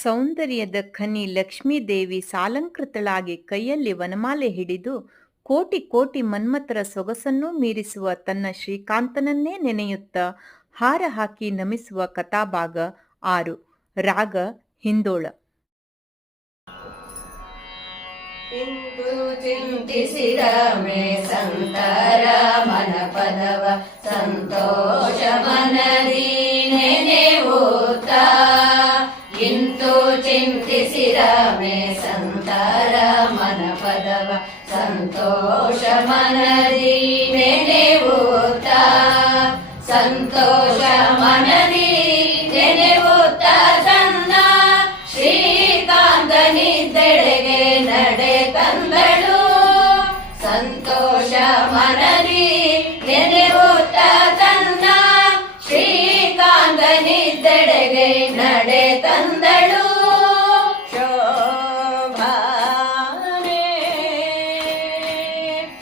ಸೌಂದರ್ಯದ ಖನಿ ಲಕ್ಷ್ಮೀದೇವಿ ಸಾಲಂಕೃತಳಾಗಿ ಕೈಯಲ್ಲಿ ವನಮಾಲೆ ಹಿಡಿದು ಕೋಟಿ ಕೋಟಿ ಮನ್ಮಥರ ಸೊಗಸನ್ನೂ ಮೀರಿಸುವ ತನ್ನ ಶ್ರೀಕಾಂತನನ್ನೇ ನೆನೆಯುತ್ತಾ ಹಾರ ಹಾಕಿ ನಮಿಸುವ ಕಥಾಭಾಗ ಆರು. ರಾಗ, ಹಿಂದೋಳ. ಇಂದು ಚಿಂತಿಸಿದ ಸಂತರ ಸಂತೋಷ ಮನದಿ. ಸಂತರ ಮನ ಪದವ ಸಂತೋಷ ಮನದಿ ನೆನೆಯೂತ ಸಂತೋಷ ಮನದಿ ನೆನೆಯೂತ ಚಂದ. ಶ್ರೀಕಾಂತನಿದ್ದೆಡೆಗೆ ನಡೆ ತಂದಳು. ಸಂತೋಷ ಮನದಿ ನೆನೆಯೂತ ಚಂದ. ಶ್ರೀಕಾಂತನಿದ್ದೆಡೆಗೆ ನಡೆ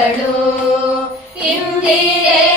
ತಂದಳು ಇಂದಿರೆ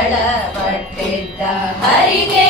ಬೆಂಡೆಗಳ ಪಟ್ಟಿದ್ದ ಹರಿಗೆ